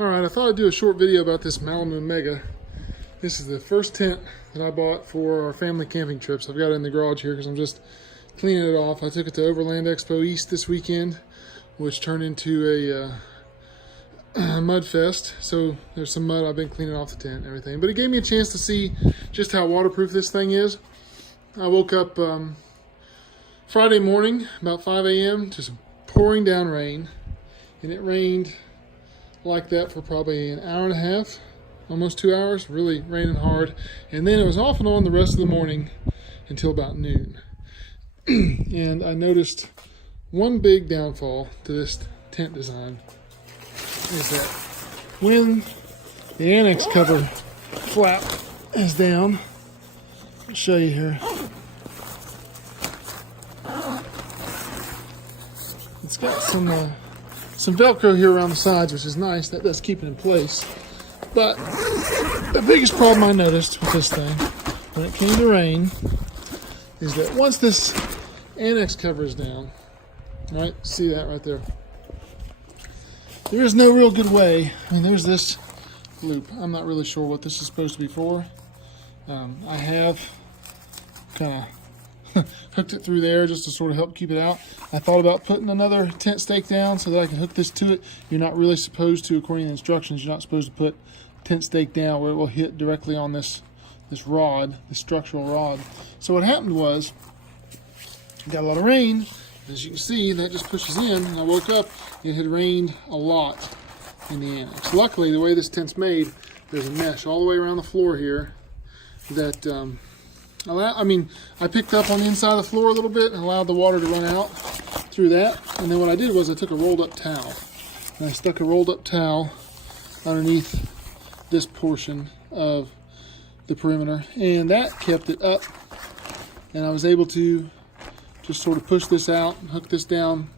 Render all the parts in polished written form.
Alright, I thought I'd do a short video about this Malamoo Mega. This is the first tent that I bought for our family camping trips. I've got it in the garage here because I'm just cleaning it off. I took it to Overland Expo East this weekend, which turned into a mud fest. So there's some mud. I've been cleaning off the tent and everything. But it gave me a chance to see just how waterproof this thing is. I woke up Friday morning, about 5 a.m., to some pouring down rain. And it rained like that for probably an hour and a half, almost 2 hours, really raining hard. And then it was off and on the rest of the morning until about noon. And I noticed one big downfall to this tent design is that when the annex cover flap is down, I'll show you here. It's got some Velcro here around the sides, which is nice. That does keep it in place. But the biggest problem I noticed with this thing when it came to rain is that once this annex cover is down, right? See that right there? There is no real good way. I mean, there's this loop. I'm not really sure what this is supposed to be for. I have kind of hooked it through there just to sort of help keep it out. I thought about putting another tent stake down so that I can hook this to it. You're not really supposed to, according to the instructions, you're not supposed to put tent stake down where it will hit directly on this rod, this structural rod. So what happened was, got a lot of rain. As you can see, that just pushes in, and I woke up, it had rained a lot in the annex. Luckily, the way this tent's made, there's a mesh all the way around the floor here that, I picked up on the inside of the floor a little bit and allowed the water to run out through that. And then what I did was I took a rolled up towel and I stuck a rolled up towel underneath this portion of the perimeter, and that kept it up. And I was able to just sort of push this out and hook this down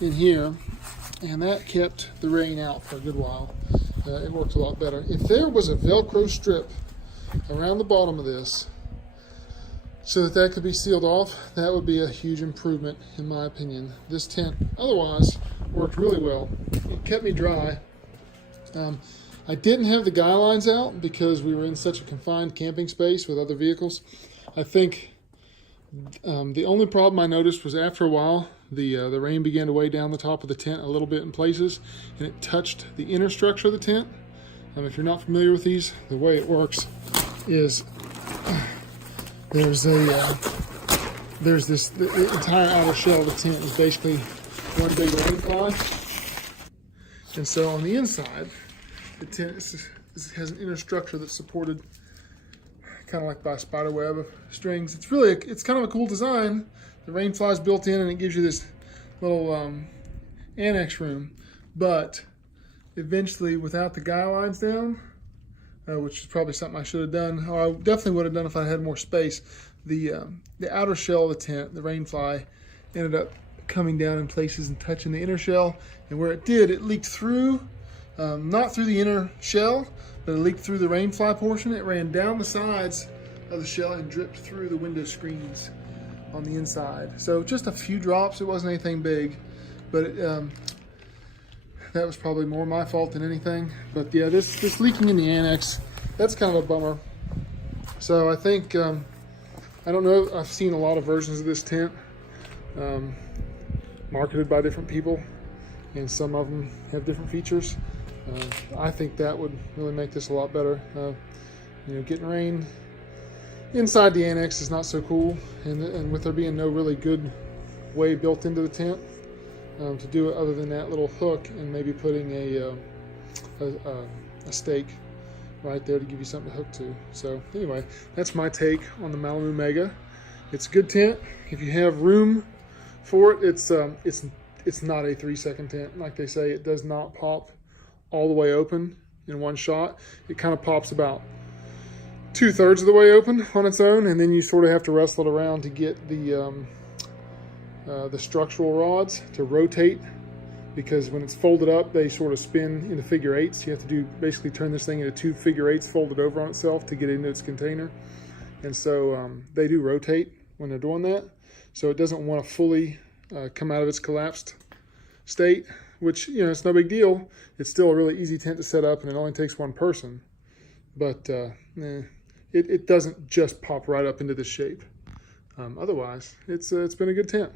in here, and that kept the rain out for a good while. It worked a lot better. If there was a Velcro strip around the bottom of this so that could be sealed off, that would be a huge improvement in my opinion. This tent otherwise worked really well. It kept me dry. I didn't have the guy lines out because we were in such a confined camping space with other vehicles. I think the only problem I noticed was after a while, the rain began to weigh down the top of the tent a little bit in places, and it touched the inner structure of the tent. If you're not familiar with these, the way it works is the entire outer shell of the tent is basically one big rain fly. And so on the inside, the tent has an inner structure that's supported kind of like by a spider web of strings. It's kind of a cool design. The rain fly's built in and it gives you this little annex room. But eventually, without the guy lines down, which is probably something I should have done, or I definitely would have done if I had more space, the outer shell of the tent, the rain fly, ended up coming down in places and touching the inner shell. And where it did, it leaked through, not through the inner shell, but it leaked through the rain fly portion. It ran down the sides of the shell and dripped through the window screens on the inside. So just a few drops. It wasn't anything big, but that was probably more my fault than anything. But yeah, this leaking in the annex, that's kind of a bummer. So I think, I don't know, I've seen a lot of versions of this tent marketed by different people, and some of them have different features. I think that would really make this a lot better. Getting rain inside the annex is not so cool, and with there being no really good way built into the tent to do it other than that little hook and maybe putting a stake right there to give you something to hook to. So anyway, that's my take on the Malamoo Mega. It's a good tent if you have room for it. It's not a 3-second tent. Like they say, it does not pop all the way open in one shot. It kind of pops about 2/3 of the way open on its own, and then you sort of have to wrestle it around to get the structural rods to rotate, because when it's folded up, they sort of spin into figure eights. You have to basically turn this thing into 2 figure eights folded over on itself to get it into its container. And so they do rotate when they're doing that. So it doesn't want to fully come out of its collapsed state. which, you know, it's no big deal. It's still a really easy tent to set up, and it only takes one person. But it doesn't just pop right up into this shape. Otherwise, it's been a good tent.